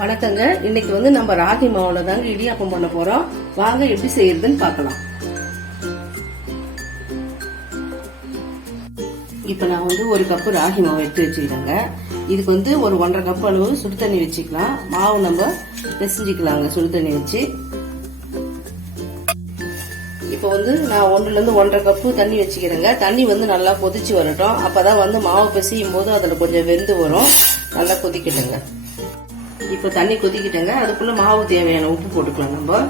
வணக்கங்க. இன்னைக்கு வந்து நம்ம ராகி மாவுல தாங்க இடியாப்பம் பண்ண போறோம். வாங்க எப்படி செய்யறதுன்னு பார்க்கலாம். இப்ப நான் வந்து ஒரு கப்பு ராகி மாவு எடுத்து வச்சுக்கிறேங்க. இதுக்கு வந்து ஒரு 1.5 கப் அளவு சுடு தண்ணி வச்சுக்கலாம். மாவு நம்ம பிசைஞ்சிக்கலாங்க சுடு தண்ணி வச்சு. இப்ப வந்து நான் 1ல இருந்து 1.5 கப்பு தண்ணி வச்சுக்கிறேங்க. தண்ணி வந்து நல்லா கொதிச்சு வரட்டும். அப்பதான் வந்து மாவு பிசையும் போது அதுல கொஞ்சம் வெந்து வரும். நல்லா கொதிக்கட்டுங்க. இப்ப தண்ணி கொதிக்கிட்டங்க. அதுக்குள்ள மாவு தேவையான உப்பு போட்டுக்கலாம். நம்ம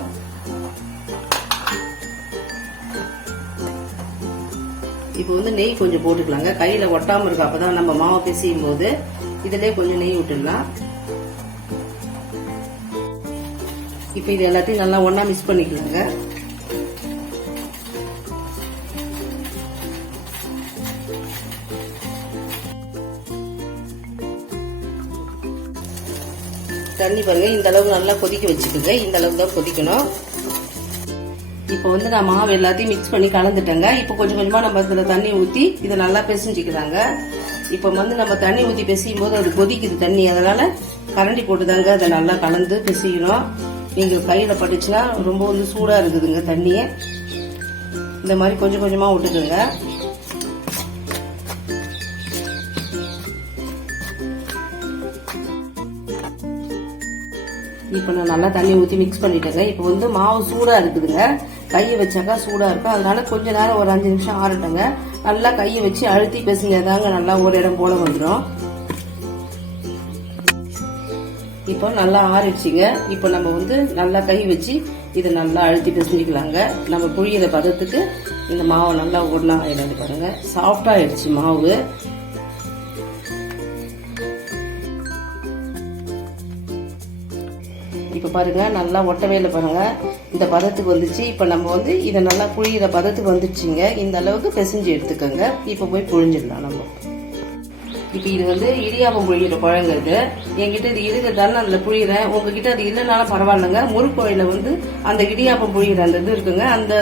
இப்ப வந்து நெய் கொஞ்சம் போட்டுக்கலாங்க. கையில ஒட்டாம இருக்கு. அப்பதான் நம்ம மாவு பிசையும் போது இதுலயே கொஞ்சம் நெய் விட்டுடலாம். இப்ப இது எல்லாத்தையும் நல்லா ஒண்ணா மிக்ஸ் பண்ணிக்கலாங்க. தண்ணி பாருங்க, இந்த அளவுக்கு நல்லா கொதிக்க வச்சுக்கோங்க. இந்த அளவுக்கு தான் கொதிக்கணும். இப்போ வந்து நான் மாவு எல்லாத்தையும் மிக்ஸ் பண்ணி கலந்துட்டேங்க. இப்போ கொஞ்சம் கொஞ்சமா நம்ம இதுல தண்ணி ஊத்தி இதை நல்லா பிசைஞ்சிக்கலாங்க. இப்போ வந்து நம்ம தண்ணி ஊத்தி பிசையும் போது அது கொதிக்குது தண்ணி. அதனால கரண்டி போட்டுதாங்க அதை நல்லா கலந்து பிசைக்கணும். நீங்க கையில பட்டுச்சுன்னா ரொம்ப வந்து சூடா இருக்குதுங்க தண்ணியே. இந்த மாதிரி கொஞ்சம் கொஞ்சமா விட்டுக்குங்க. இப்ப நான் நல்லா தண்ணி ஊத்தி மிக்ஸ் பண்ணிட்டேங்க. இப்ப வந்து மாவு சூடா இருக்குதுங்க. கையை வச்சாக்கா சூடா இருக்கும். அதனால கொஞ்ச நேரம் ஒரு 5 நிமிஷம் ஆறட்டுங்க. நல்லா கையை வச்சு அழுத்தி பேசுங்கதாங்க நல்லா ஒரு இடம் போல வந்துடும். இப்போ நல்லா ஆறிடுச்சுங்க. இப்போ நம்ம வந்து நல்லா கை வச்சு இதை நல்லா அழுத்தி பிசைஞ்சிக்கலாங்க. நம்ம புழியிற பதத்துக்கு இந்த மாவு நல்லா ஒண்ணா ஆயிடாது பாருங்க. சாஃப்டா ஆயிடுச்சு மாவு. இப்ப பாருங்க நல்லா ஒட்டவே இல்லை பாருங்க. இந்த பதத்துக்கு வந்துச்சு. இப்ப நம்ம வந்து இதை நல்லா புழியிற பதத்துக்கு வந்துச்சுங்க. இந்த அளவுக்கு பிசைஞ்சு எடுத்துக்கோங்க. இப்ப போய் புழிஞ்சிடலாம் நம்ம. இப்ப இது வந்து இடியாப்பம் புழியிற குழம்பு. இது என்கிட்ட இது இருக்கிறதால நான் அதுல புழியிறேன். உங்ககிட்ட அது இல்லைனாலும் பரவாயில்லைங்க. முறுக்கோயில வந்து அந்த இடியாப்பம் புழியிற அந்த இது இருக்குங்க. அந்த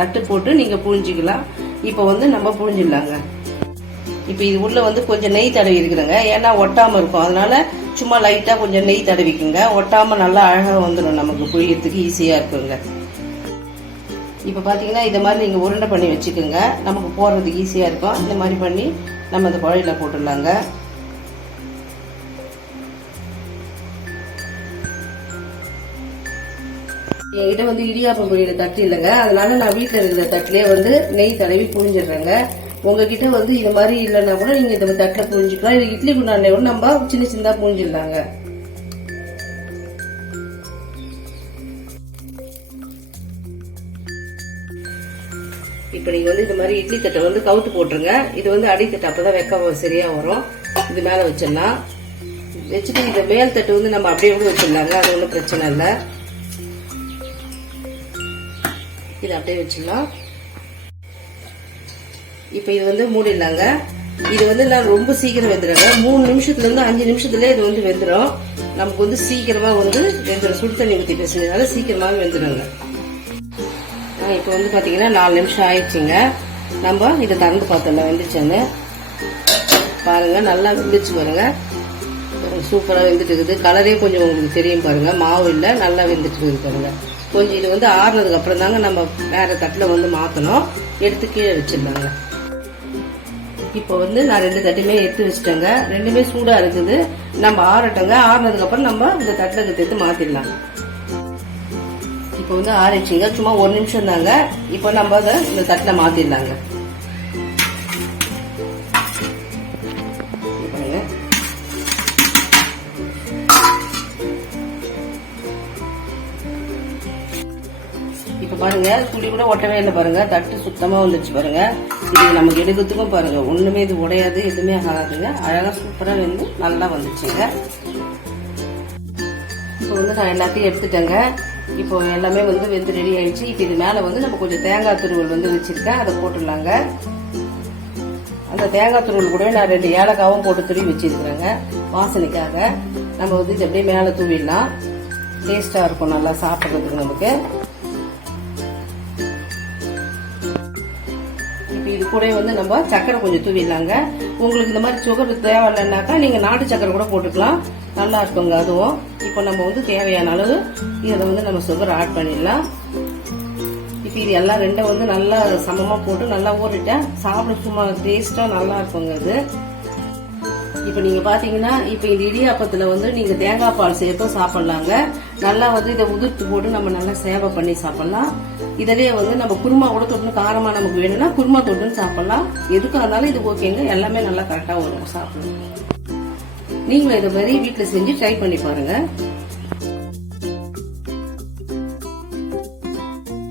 தட்டு போட்டு நீங்க புழிஞ்சிக்கலாம். இப்ப வந்து நம்ம புழிஞ்சிடலாங்க. இப்ப இது உள்ள வந்து கொஞ்சம் நெய் தடவி இருக்குதுங்க. ஏன்னா ஒட்டாம இருக்கும். அதனால சும்மா லைட்டா கொஞ்சம் நெய் தடவிக்குங்க. ஒட்டாம நல்லா அழகா வந்துடும். நமக்கு புழியறதுக்கு ஈஸியா இருக்குங்க. இப்ப பாத்தீங்கன்னா இத மாதிரி நீங்க உருண்டை பண்ணி வச்சுக்கோங்க. நமக்கு போடுறதுக்கு ஈஸியா இருக்கும். இந்த மாதிரி பண்ணி நம்ம இந்த குழையில போட்டுடலாங்க. என்கிட்ட வந்து இடியாப்பம் புழியிற தட்டு இல்லைங்க. அதனால நான் வீட்டுல இருக்கிற தட்டுலயே வந்து நெய் தடவி புழிஞ்சிடுறேங்க. உங்ககிட்ட வந்து இது மாதிரி இல்லைன்னா கூட நீங்க இந்த தட்டுல புரிஞ்சுக்கலாம். இது இட்லி குண்டானே கூட நம்ம சின்ன சின்னதா புரிஞ்சிடலாங்க. இப்ப நீங்க வந்து இந்த மாதிரி இட்லி தட்டை வந்து கவுத்து போட்டுருங்க. இது வந்து அடித்தட்டு அப்பதான் வைக்க சரியா வரும். இது மேல வச்சிடலாம். வச்சுட்டு இந்த மேல் தட்டு வந்து நம்ம அப்படியே கூட வச்சிடலாங்க. அது ஒன்றும் பிரச்சனை இல்லை. இது அப்படியே வச்சிடலாம். இப்ப இது வந்து மூடிடலாங்க. இது வந்து நான் ரொம்ப சீக்கிரம் வெந்துடுங்க. 3 நிமிஷத்துல இருந்து 5 நிமிஷத்துல இது வந்து வெந்துடும். நமக்கு வந்து சீக்கிரமா வந்து வெந்துடும். சுடு தண்ணி ஊற்றி பேசுறதுனால சீக்கிரமாக வெந்துடுங்க. இப்ப வந்து பாத்தீங்கன்னா 4 நிமிஷம் ஆயிடுச்சுங்க. நம்ம இதை திறந்து பார்த்தோம்ல வெந்துச்சான்னு பாருங்க. நல்லா வெந்துச்சு பாருங்க. சூப்பரா வெந்துட்டு இருக்குது. கலரே கொஞ்சம் உங்களுக்கு தெரியும் பாருங்க. மாவு இல்ல, நல்லா வெந்துட்டு இருக்குது பாருங்க. கொஞ்சம் இது வந்து ஆறுனதுக்கு அப்புறம் தாங்க நம்ம வேற தட்டுல வந்து மாத்தணும். எடுத்து கீழே வச்சிடலாங்க. இப்போ வந்து நான் 2 தட்டுமே எடுத்து வச்சுட்டேங்க. ரெண்டுமே சூடா இருக்குது. நம்ம ஆறட்டங்க. ஆறுனதுக்கு அப்புறம் நம்ம இந்த தட்டுல எடுத்து மாத்திடலாம். இப்போ வந்து ஆறிடுச்சுங்க. சும்மா 1 நிமிஷம் தாங்க. இப்போ நம்ம அதை இந்த தட்டுல மாத்திடலாங்க. இப்ப பாருங்க, துளி கூட ஒட்டவே இல்லை பாருங்க. தட்டு சுத்தமா வந்துச்சு பாருங்க. இது நமக்கு எடுக்கிறதுக்கும் பாருங்க ஒண்ணுமே இது உடையாது, எதுவுமே ஆகாதுங்க. அழகா சூப்பரா வந்து நல்லா வந்துச்சுங்க. இப்போ வந்து நான் எல்லாத்தையும் எடுத்துட்டேங்க. இப்போ எல்லாமே வந்து வெந்து ரெடி ஆயிடுச்சு. இப்போ இது மேல வந்து நம்ம கொஞ்சம் தேங்காய் துருவல் வந்து வச்சிருக்கேன். அதை போட்டுடலாங்க. அந்த தேங்காய் துருவல் கூட நான் 2 ஏலக்காவும் போட்டு துருவி வச்சிருக்கிறேங்க வாசனைக்காக. நம்ம வந்து இது அப்படியே மேல தூவிடலாம். டேஸ்டா இருக்கும் நல்லா சாப்பிட்றதுக்கு நமக்கு. இது கூட வந்து நம்ம சக்கரை கொஞ்சம் தூவிடலாங்க. உங்களுக்கு இந்த மாதிரி சுகர் தேவையில்லைன்னாக்கா நீங்க நாட்டு சக்கரை கூட போட்டுக்கலாம். நல்லா இருக்குங்க அதுவும். இப்போ நம்ம வந்து தேவையான அளவு இதில் வந்து நம்ம சுகர் ஆட் பண்ணிடலாம். இப்போ இது எல்லாம் ரெண்டும் வந்து நல்லா சமமாக போட்டு நல்லா ஊறிட்டா சாப்பிட சும்மா டேஸ்ட்டாக நல்லா இருக்குங்க இது. இப்போ நீங்கள் பார்த்தீங்கன்னா இப்போ இந்த இடியாப்பத்தில் வந்து நீங்கள் தேங்காய் பால் சேர்த்தும் சாப்பிட்லாங்க. நல்லா வந்து இதை உதிர்த்து போட்டு நம்ம நல்லா சேவை பண்ணி சாப்பிட்லாம். இதிலே வந்து நம்ம குருமா கூட தொட்டு காரமாக நமக்கு வேணும்னா குருமா தொட்டுன்னு சாப்பிட்லாம். எதுக்காக இருந்தாலும் இது ஓகேங்க. எல்லாமே நல்லா கரெக்டாக வரும் சாப்பிடணும். நீங்களும் இதை மாதிரி வீட்டில் செஞ்சு ட்ரை பண்ணி பாருங்க.